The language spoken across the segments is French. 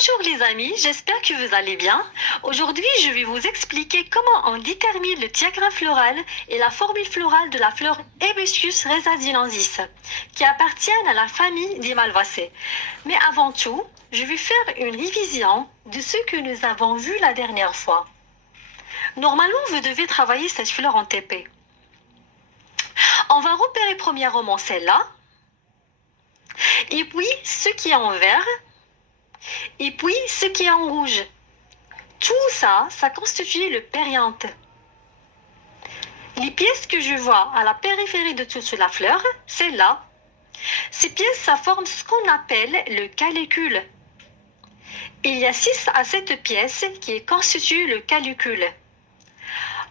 Bonjour les amis, j'espère que vous allez bien. Aujourd'hui, je vais vous expliquer comment on détermine le diagramme floral et la formule florale de la fleur Hibiscus rhesasinensis, qui appartiennent à la famille des malvacées. Mais avant tout, je vais faire une révision de ce que nous avons vu la dernière fois. Normalement, vous devez travailler cette fleur en TP. On va repérer premièrement celle-là, et puis ce qui est en vert, et puis ce qui est en rouge. Tout ça, ça constitue le périanthe. Les pièces que je vois à la périphérie de toute la fleur, c'est là. Ces pièces, ça forme ce qu'on appelle le calicule. Il y a 6 à 7 pièces qui constituent le calicule.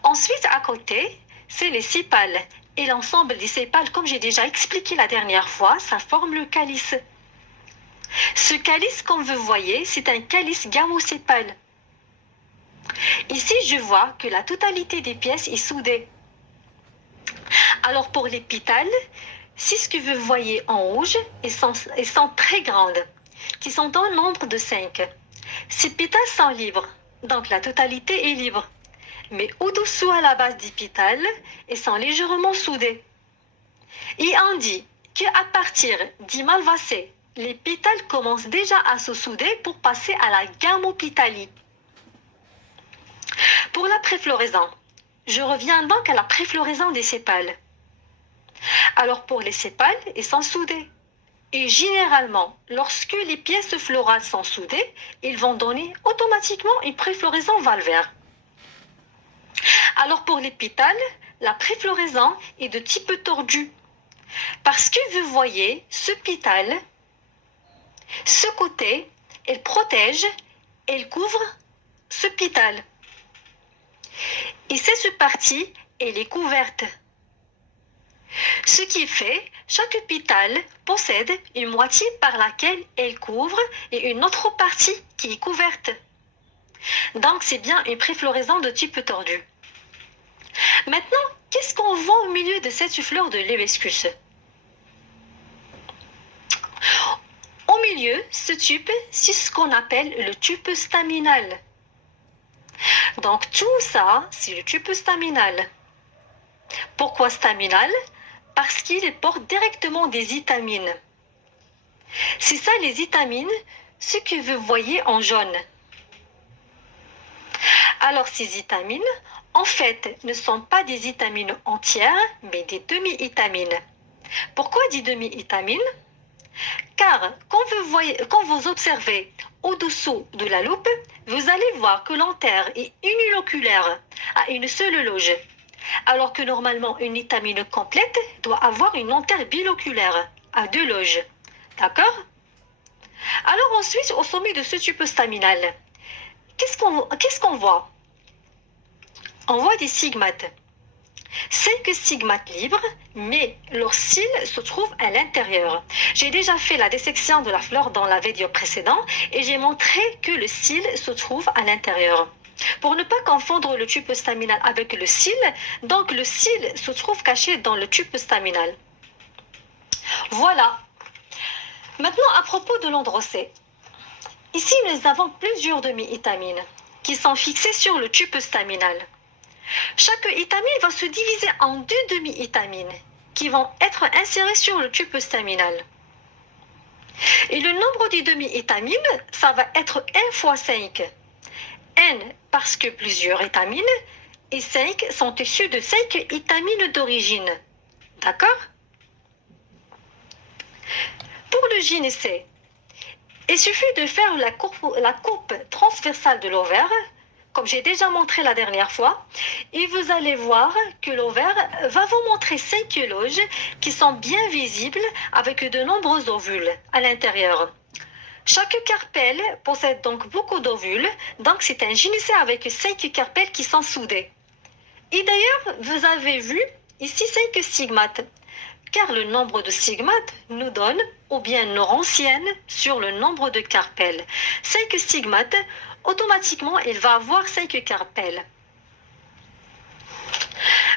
Ensuite, à côté, c'est les sépales. Et l'ensemble des sépales, comme j'ai déjà expliqué la dernière fois, ça forme le calice. Ce calice, comme vous voyez, c'est un calice gamosépale. Ici, je vois que la totalité des pièces est soudée. Alors pour les pétales, c'est ce que vous voyez en rouge, elles sont très grandes, qui sont en nombre de 5. Ces pétales sont libres, donc la totalité est libre. Mais au-dessous à la base des pétales, elles sont légèrement soudées. Et on dit qu'à partir des malvacées, les pétales commencent déjà à se souder pour passer à la gamopétalie. Pour la préfloraison, je reviens donc à la préfloraison des sépales. Alors pour les sépales, ils sont soudés. Et généralement, lorsque les pièces florales sont soudées, ils vont donner automatiquement une préfloraison valvaire. Alors pour les pétales, la préfloraison est de type tordu. Parce que vous voyez, ce pétale, ce côté, elle protège, elle couvre ce pétale. Et cette partie, elle est couverte. Ce qui fait, chaque pétale possède une moitié par laquelle elle couvre et une autre partie qui est couverte. Donc c'est bien une préfloraison de type tordu. Maintenant, qu'est-ce qu'on voit au milieu de cette fleur de l'hibiscus? Au milieu, ce tube, c'est ce qu'on appelle le tube staminal. Donc tout ça, c'est le tube staminal. Pourquoi staminal? Parce qu'il porte directement des étamines. C'est ça les étamines, ce que vous voyez en jaune. Alors ces étamines, en fait, ne sont pas des étamines entières, mais des demi-étamines. Pourquoi des demi-étamines? Car quand vous observez au-dessous de la loupe, vous allez voir que l'antère est uniloculaire, à une seule loge. Alors que normalement une étamine complète doit avoir une antère biloculaire, à 2 loges. D'accord? Alors ensuite, au sommet de ce tube staminal, qu'est-ce qu'on voit? On voit des stigmates. 5 stigmates libres, mais leur cils se trouvent à l'intérieur. J'ai déjà fait la dissection de la fleur dans la vidéo précédente et j'ai montré que le cil se trouve à l'intérieur. Pour ne pas confondre le tube staminal avec le cil, donc le cil se trouve caché dans le tube staminal. Voilà. Maintenant, à propos de l'androcée. Ici, nous avons plusieurs demi-étamines qui sont fixées sur le tube staminal. Chaque étamine va se diviser en 2 demi-étamines qui vont être insérées sur le tube staminal. Et le nombre des demi-étamines, ça va être n fois 5. N parce que plusieurs étamines et 5 sont issues de 5 étamines d'origine. D'accord? Pour le gynécée, il suffit de faire la coupe transversale de l'ovaire, comme j'ai déjà montré la dernière fois, et vous allez voir que l'ovaire va vous montrer 5 loges qui sont bien visibles avec de nombreux ovules à l'intérieur. Chaque carpelle possède donc beaucoup d'ovules, donc c'est un gynécée avec 5 carpelles qui sont soudées. Et d'ailleurs, vous avez vu ici 5 stigmates, car le nombre de stigmates nous donne ou bien nous renseigne sur le nombre de carpelles. 5 stigmates, automatiquement, il va avoir 5 carpelles.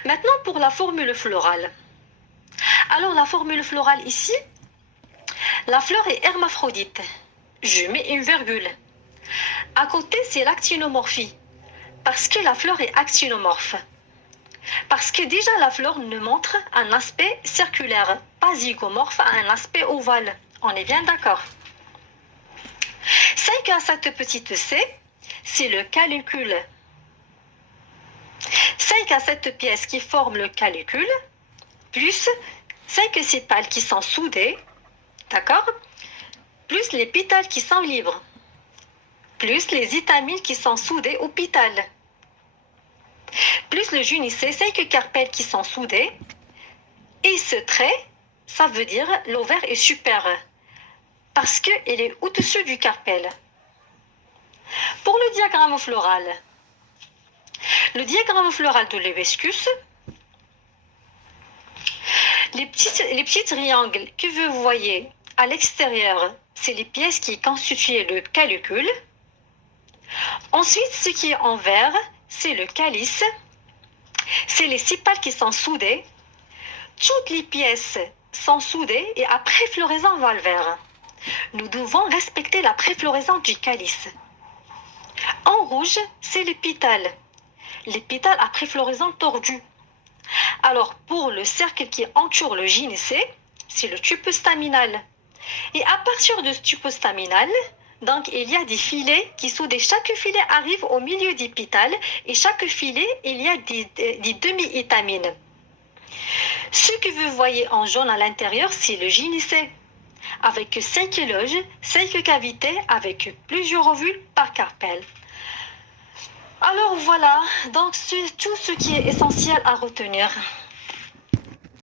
Maintenant, pour la formule florale. Alors, la formule florale ici, la fleur est hermaphrodite. Je mets une virgule. À côté, c'est l'actinomorphie, parce que la fleur est actinomorphe. Parce que déjà la fleur nous montre un aspect circulaire, pas zygomorphe, un aspect ovale. On est bien d'accord. 5 à 7 petites C, c'est le calicule. 5 à 7 pièces qui forment le calicule, plus 5 sépales qui sont soudés, d'accord? Plus les pétales qui sont libres, plus les étamines qui sont soudées au pétale, plus le junicée, 5 carpelles qui sont soudées, et ce trait, ça veut dire l'ovaire est supérieur, parce qu'il est au-dessus du carpelle. Pour le diagramme floral de l'hibiscus, les petits triangles que vous voyez à l'extérieur, c'est les pièces qui constituent le calicule. Ensuite, ce qui est en vert, c'est le calice. C'est les sépales qui sont soudées. Toutes les pièces sont soudées et après floraison valvaire. Nous devons respecter la préfloraison du calice. En rouge, c'est les pétales. Les pétales à préfloraison tordue. Alors, pour le cercle qui entoure le gynécée, c'est le tube staminal. Et à partir de ce tube staminal, donc il y a des filets qui soudent. Chaque filet arrive au milieu des pétales et chaque filet, il y a des demi-étamines. Ce que vous voyez en jaune à l'intérieur, c'est le gynécée, avec 5 loges, 5 cavités, avec plusieurs ovules par carpelle. Alors voilà, donc c'est tout ce qui est essentiel à retenir.